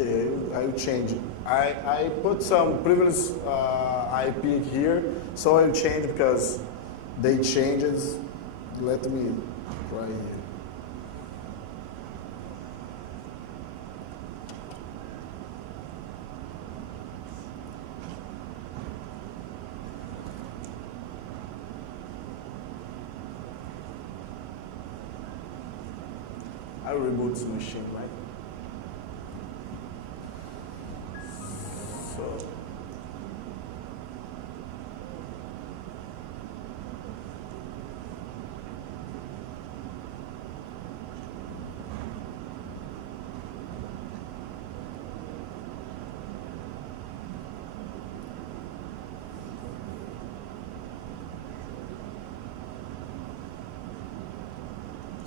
Okay, I will change it. I put some previous IP here, so I'll change because they changed. Let me try here. I will reboot this machine, right? So.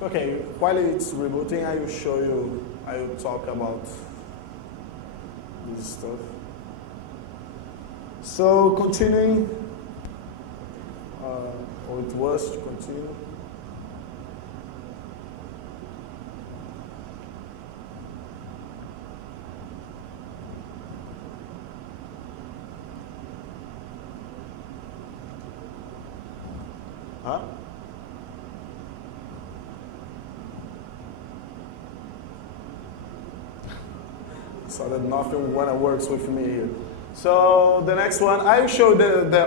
Okay, while it's rebooting, I will show you, I will talk about this stuff. So continuing, or it was to continue. Huh? So that nothing wanna works with me here. So the next one, I will show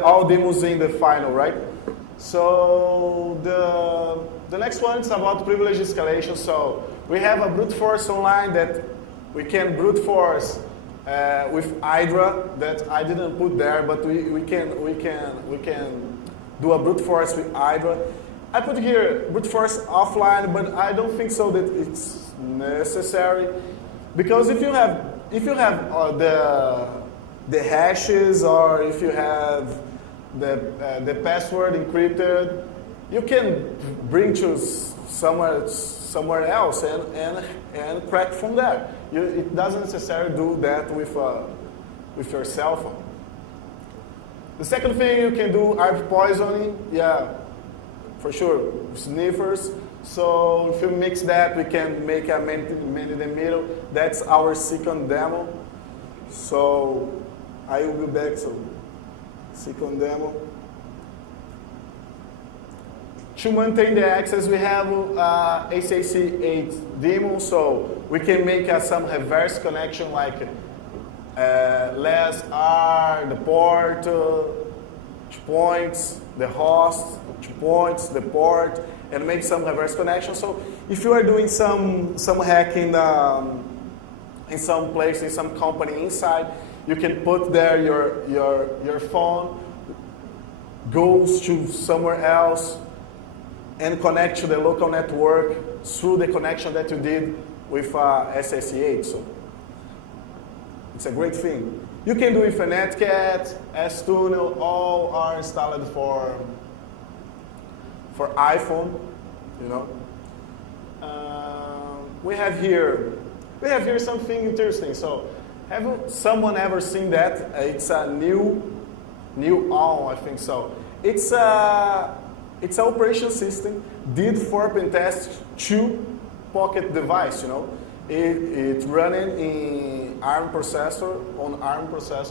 all demos in the final, right? So the next one is about privilege escalation. So we have a brute force online that we can brute force with Hydra that I didn't put there, but we can do a brute force with Hydra. I put here brute force offline, but I don't think so that it's necessary, because if you have the hashes, or if you have the password encrypted, you can bring to somewhere else and crack from there. It doesn't necessarily do that with your cell phone. The second thing you can do are poisoning. Yeah, for sure, sniffers. So if you mix that, we can make a man in the middle. That's our second demo. So I will be back. So second demo. To maintain the access, we have ACC8 demo. So we can make some reverse connection, like less R, the port, 2 points, the host, 2 points, the port, and make some reverse connection. So if you are doing some hacking in some place, in some company inside, you can put there your phone, goes to somewhere else, and connect to the local network through the connection that you did with SSE8. So it's a great thing. You can do with a Netcat, S-Tunnel, all are installed for iPhone, you know. We have here something interesting. So, have someone ever seen that? It's a new on, I think so. It's an operation system did for pentest to pocket device, you know. It's running in ARM processor,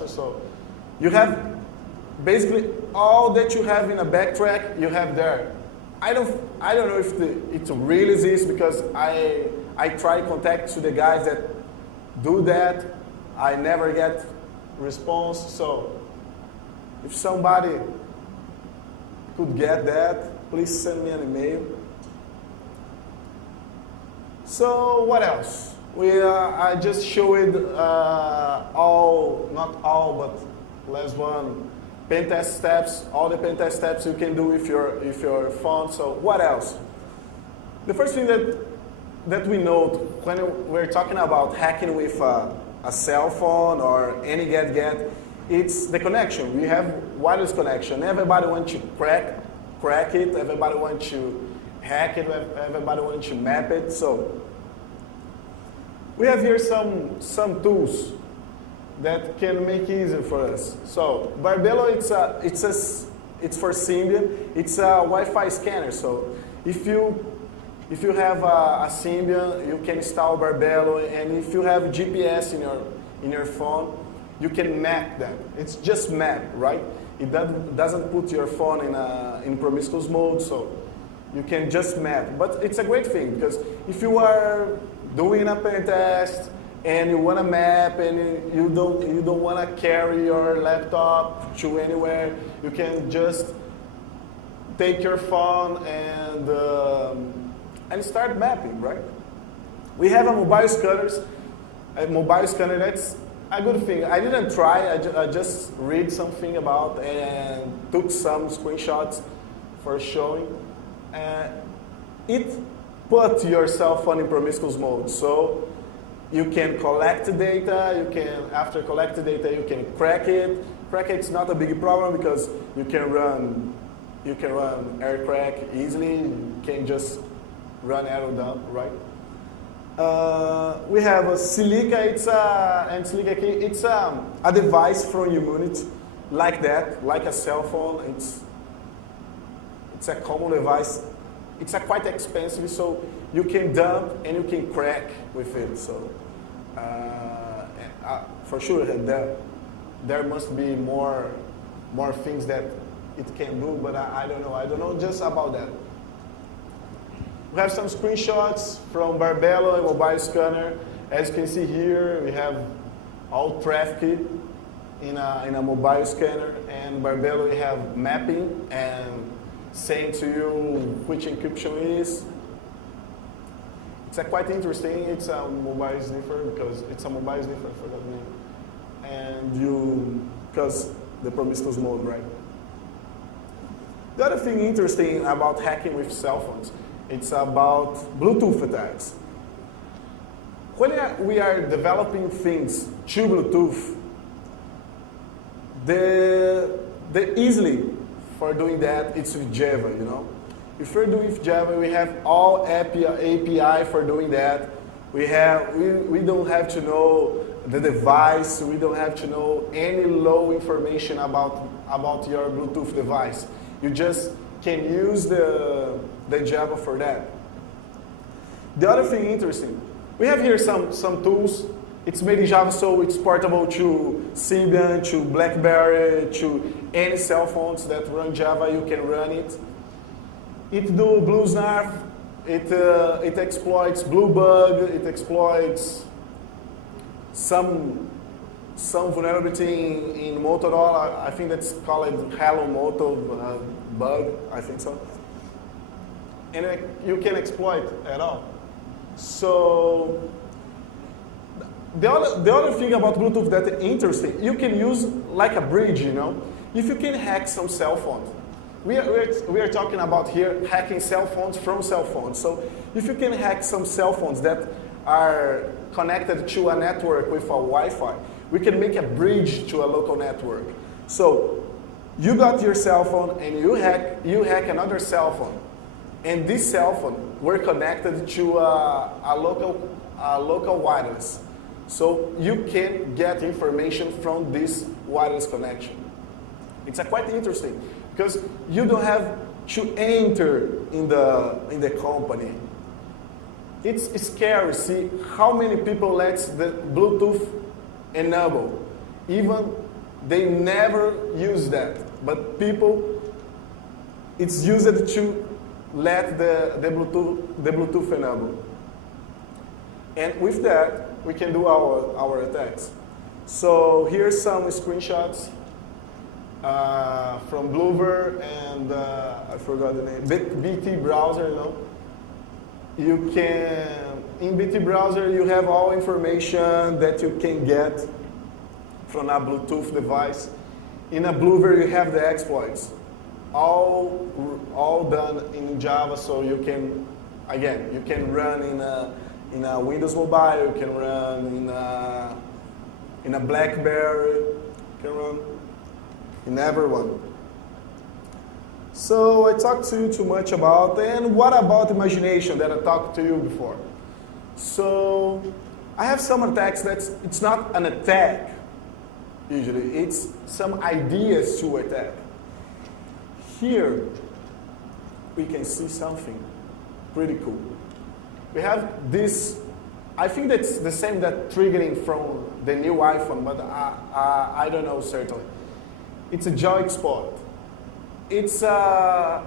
so you have basically all that you have in a backtrack, you have there. I don't know if it really exists, because I try contact to the guys that do that. I never get response. So if somebody could get that, please send me an email. So what else? I just showed all, not all, but last one, pen test steps, all the pen test steps you can do with your phone. So what else? The first thing that we note when we're talking about hacking with a cell phone or any gadget, it's the connection. We have wireless connection. Everybody wants to crack it. Everybody wants to hack it. Everybody wants to map it. So we have here some tools that can make it easier for us. So Barbello, it's for Symbian. It's a Wi-Fi scanner. So if you If you have a Symbian, you can install Barbello, and if you have GPS in your phone, you can map that. It's just map, right? It doesn't put your phone in promiscuous mode, so you can just map. But it's a great thing, because if you are doing a pen test and you want to map and you don't want to carry your laptop to anywhere, you can just take your phone and start mapping, right? We have a mobile scanner that's a good thing. I didn't try, I just read something about and took some screenshots for showing. It put your cell phone in promiscuous mode, so you can collect data, after collect data, you can crack it. Crack it's not a big problem because you can run air crack easily, you can just run arrow dump, right? We have a Silica, it's a device from Umunity, like that, like a cell phone. It's a common device. It's quite expensive, so you can dump and you can crack with it. So for sure there must be more things that it can do, but I don't know. I don't know just about that. We have some screenshots from Barbello and mobile scanner. As you can see here, we have all traffic in a mobile scanner, and Barbello we have mapping and saying to you which encryption is. It's quite interesting. It's a mobile sniffer because it's a mobile sniffer for that name, and because the promiscuous mode, right? The other thing interesting about hacking with cell phones, it's about Bluetooth attacks. When we are developing things to Bluetooth, the easily for doing that, it's with Java, you know. If we're doing with Java, we have all API for doing that. We don't have to know the device. We don't have to know any low information about your Bluetooth device. You just can use the Java for that. The other thing interesting, we have here some tools. It's made in Java, so it's portable to Symbian, to BlackBerry, to any cell phones that run Java. You can run it. It do BlueSnarf. It exploits Bluebug. It exploits some vulnerability in Motorola. I think that's called Hello Moto bug. I think so. And you can exploit at all. So the other thing about Bluetooth that is interesting, you can use like a bridge, you know. If you can hack some cell phones, we are talking about here hacking cell phones from cell phones. So if you can hack some cell phones that are connected to a network with a Wi-Fi, we can make a bridge to a local network. So you got your cell phone and you hack another cell phone, and this cell phone we're connected to a local wireless. So you can get information from this wireless connection. It's quite interesting because you don't have to enter in the company. It's scary to see how many people let the Bluetooth enable. Even they never use that, but people, it's used to let the Bluetooth enable. And with that, we can do our attacks. So here's some screenshots from Bluver and I forgot the name, BT browser, you know. You can, in BT browser, you have all information that you can get from a Bluetooth device. In a Bluver, you have the exploits, all done in Java, so you can, again, you can run in a Windows Mobile, you can run in a BlackBerry, you can run in everyone. So I talked to you too much about, and what about imagination that I talked to you before? So I have some attacks it's not an attack, usually, it's some ideas to attack. Here, we can see something. Pretty cool. We have this, I think that's the same that triggering from the new iPhone, but I don't know certainly. It's a joy spot. It's a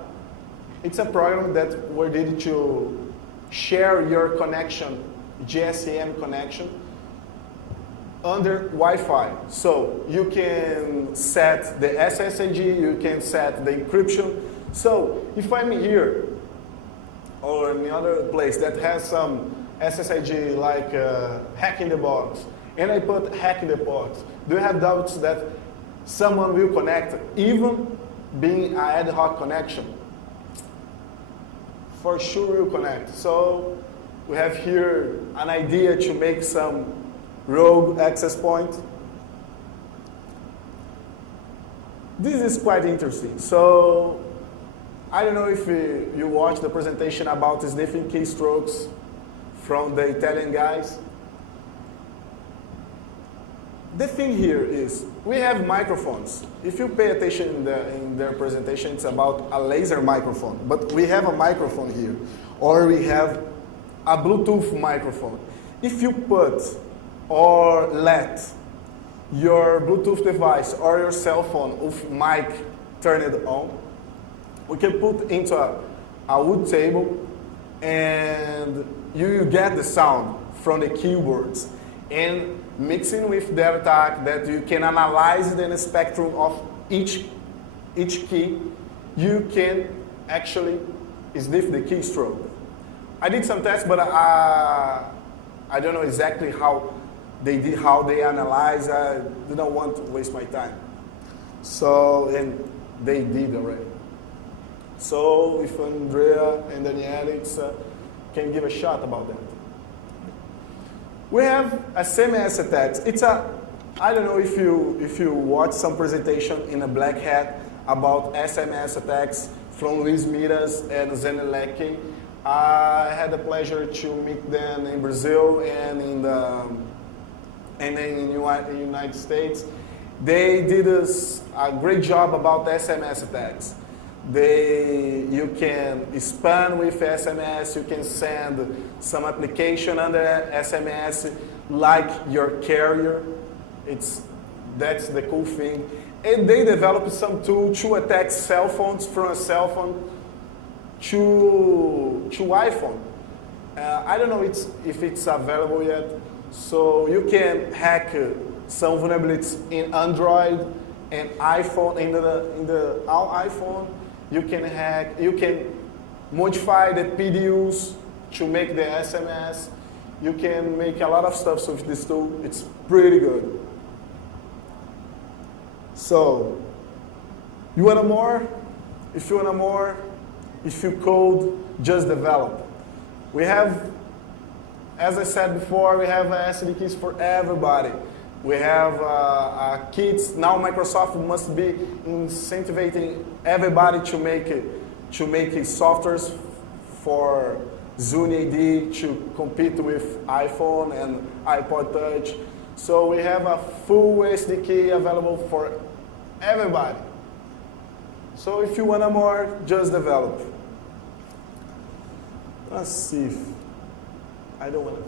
program that we did to share your connection, GSM connection, under Wi-Fi. So you can set the SSID, you can set the encryption. So if I'm here or in another place that has some SSID like hack in the box, and I put hack in the box, do you have doubts that someone will connect, even being an ad hoc connection? For sure will connect. So we have here an idea to make some rogue access point. This is quite interesting. So I don't know if you watched the presentation about sniffing keystrokes from the Italian guys. The thing here is we have microphones. If you pay attention in their presentation, it's about a laser microphone. But we have a microphone here, or we have a Bluetooth microphone. If you put or let your Bluetooth device or your cell phone with mic turned on, we can put into a wood table, and you get the sound from the keyboards. And mixing with the attack that you can analyze the spectrum of each key, you can actually sniff the keystroke. I did some tests, but I don't know exactly how they analyze. I didn't want to waste my time. So, and they did already. So if Andrea and Daniela can give a shot about that. We have SMS attacks. I don't know if you watch some presentation in a Black Hat about SMS attacks from Luis Miras and Zenelec. I had the pleasure to meet them in Brazil and in the United States. They did a great job about SMS attacks. You can spam with SMS, you can send some application under SMS like your carrier. That's the cool thing. And they developed some tool to attack cell phones from a cell phone to iPhone. I don't know if it's available yet. So you can hack some vulnerabilities in Android and iPhone, in the iPhone. You can modify the PDUs to make the SMS. You can make a lot of stuff with this tool. It's pretty good. So, you want more? If you want more, if you code, just develop. We have, as I said before, we have SDKs for everybody. We have kits. Now Microsoft must be incentivizing everybody to make softwares for Zune ID to compete with iPhone and iPod Touch. So we have a full SDK available for everybody. So if you want more, just develop. Let's see if I don't want to.